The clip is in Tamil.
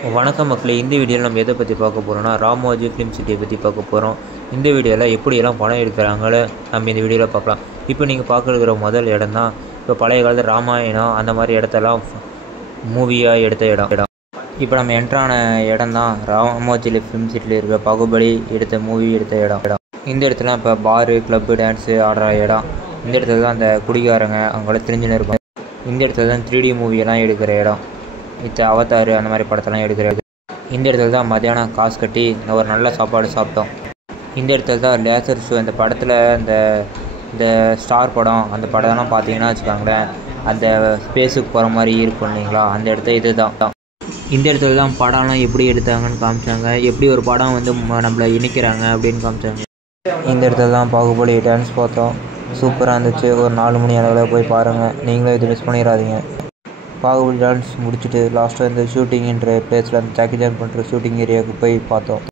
வணக்கம் மக்களே, இந்த வீடியோவில் நம்ம எதை பற்றி பார்க்க போகிறோம்னா ராமோஜி ஃபிலிம் சிட்டியை பற்றி பார்க்க போகிறோம். இந்த வீடியோவில் எப்படியெல்லாம் படம் எடுக்கிறாங்களோ நம்ம இந்த வீடியோவில் பார்க்கலாம். இப்போ நீங்கள் பார்க்குற முதல் இடம் தான் இப்போ பழைய காலத்து ராமாயணம் அந்த மாதிரி இடத்தெல்லாம் மூவியாக எடுத்த இடம். இப்போ நம்ம என்ட்ரான இடம் தான் ராமோஜி ஃபிலிம் சிட்டியில் இருக்கிற பாகுபலி மூவி எடுத்த இடம். இந்த இடத்துல இப்போ பாரு, கிளப்பு, டான்ஸு ஆடுற இடம். இந்த இடத்துல தான் அந்த குடிகாரங்க அவங்கள தெரிஞ்சுன்னு இருப்பாங்க. இந்த இடத்துல தான் 3D மூவியெல்லாம் எடுக்கிற இடம். அவதார் அந்த மாதிரி படத்தெல்லாம் எடுக்கிறது. இந்த இடத்துல தான் மத்தியானம் காசு கட்டி ஒரு நல்ல சாப்பாடு சாப்பிட்டோம். இந்த இடத்துல தான் லேசர் ஷோ. இந்த படத்தில் இந்த ஸ்டார் படம் அந்த படம்லாம் பார்த்தீங்கன்னா வச்சுக்காங்களேன், அந்த ஸ்பேஸுக்கு போகிற மாதிரி இருக்கும் இல்லைங்களா, அந்த இடத்த இது தான். இந்த இடத்துல தான் படம்லாம் எப்படி எடுத்தாங்கன்னு காமிச்சாங்க, எப்படி ஒரு படம் நம்மளை இணைக்கிறாங்க அப்படின்னு காமிச்சாங்க. இந்த இடத்துல தான் பாகுபலி டான்ஸ் பார்த்தோம். சூப்பராக இருந்துச்சு. ஒரு 4 மணி அளவில் போய் பாருங்கள், நீங்களும் இது மிஸ் பண்ணிடாதீங்க. பாகுபலி டான்ஸ் முடிச்சுட்டு லாஸ்ட்டாக இந்த ஷூட்டிங்ன்ற பிளேஸில் அந்த ஜாக்கி ஜான் பண்ணுற ஷூட்டிங் ஏரியாவுக்கு போய் பார்த்தோம்.